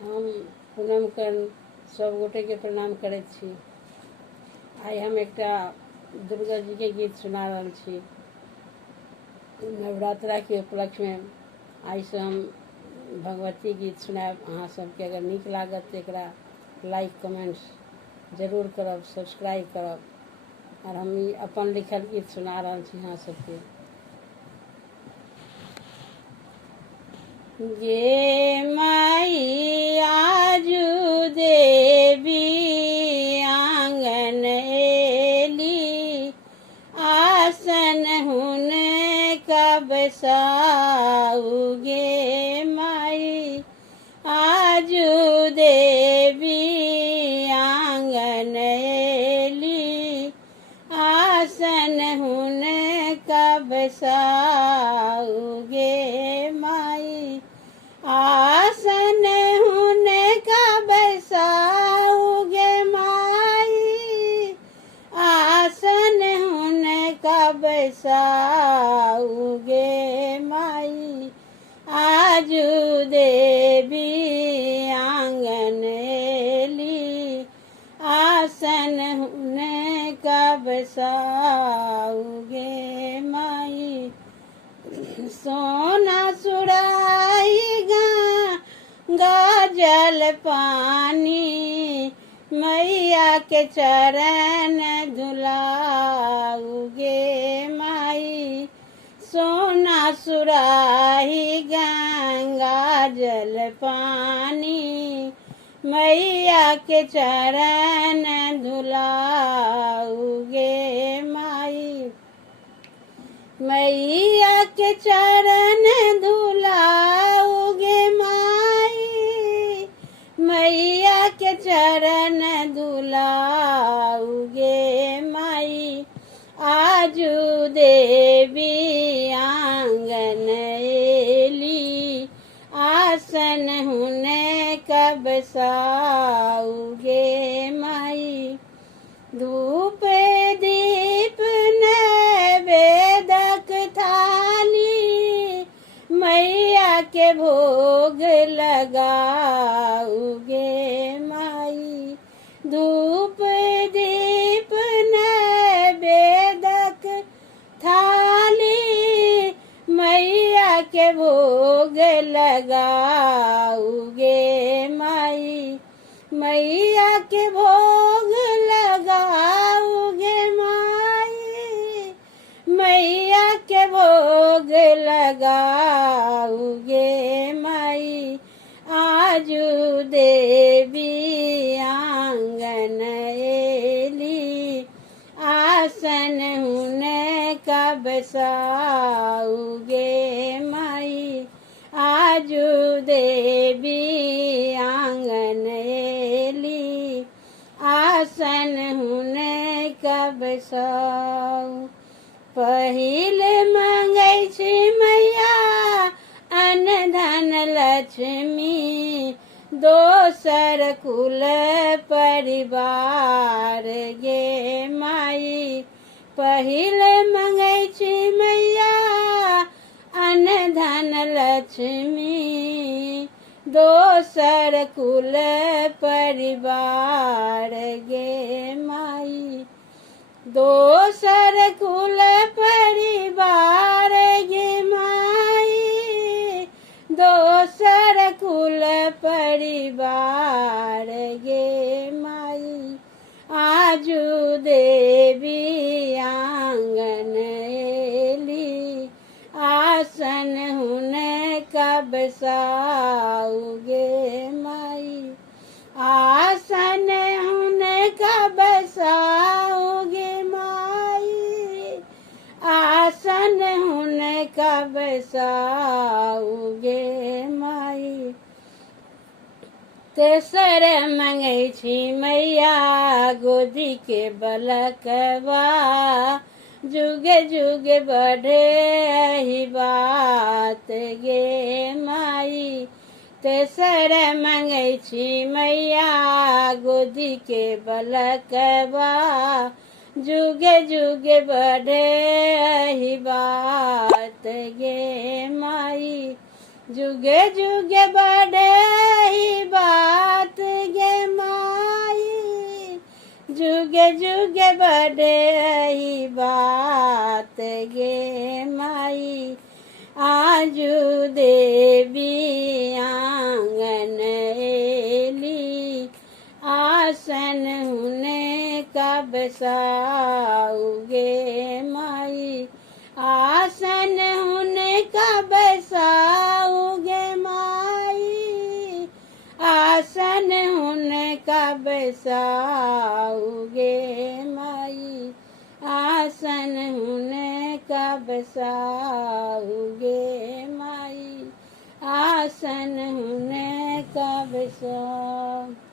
हम पूनम कर्ण सब गोटे के प्रणाम करैत छी। आइ हम एकटा दुर्गा जी के गीत सुना रहल छी। नवरात्रा के उपलक्ष्य में आइ से हम भगवती गीत सुनायब। अहाँ सबके अगर नीक लागत तऽ एकरा लाइक कमेंट्स जरूर करब, सब्सक्राइब करब। और हम ई अपन लिखल गीत सुना रहल छी अहाँ सबके। गे माई आजू देवी आंगन एली, आसन हुन कब साऊ। गे माई आजू देवी आंगन एली, आसन हुन कब साऊ। गे माई आसन हुन कब साऊ। गे माई आसन हुन कब साऊ। गे माई आजू देवी आंगन एली, आसन हुन कब साऊ। गे माई सोना सुराही गंगा जल पानी, मैया के चरण धुलाऊ। गे माई सोना सुराही गंगा जल पानी, मैया के चरण धुलाऊ। गे माई मैया के चरण धुलाऊ। गे माई मैया के चरण धुलाऊ। गे माई आजू देवी आंगन एली, आसन हुन कब साऊ। गे माई धूप दीप नैवेद्यक थाली, मैया के भोग लगाऊ। गे माई धूप दीप नैवेद्यक थाली, मैया के भोग लगाऊ। गे माई मैया के भोग लगाऊ। गे माई मैया के भोग लगाऊ। गे माई आजू देवी आंगन एली, आसन हुन कब साऊ। गे माई आजू देवी आंगन एली, आसन हुन कब साऊ। पहिल मंगै छी मैया अन्न धन लक्ष्मी, दोसर कुल परिवार। गे माई पहिल मंगै छी मैया अन्न धन लक्ष्मी, दोसर कुल परिवार। गे माई दोसर कुल परिवार। गे माई दोसर कुल परिवार। गे माई आजू देवी आंगन एली, आसन हुन कब साऊ। गे माई आसन हुन कब साऊ। गे माई आसन हुन कब साऊ। गे माई तेसर मंगै छी मैया गोदी के बलकवा, जुग जुग बढ़े एही बात। गे माई तेसर मंगै छी मैया गोदी के बलकवा, जुग जुग बढ़े एही बात। गे माई जुग जुग बढ़े एही बात। गे माई आजू देवी आंगन एली आसन हुने कब साऊगे माई आसन हुने कब साऊगे माई आसन हुने कब साऊगे माई आसन हुने कब साऊगे माई आसन हुने कब सा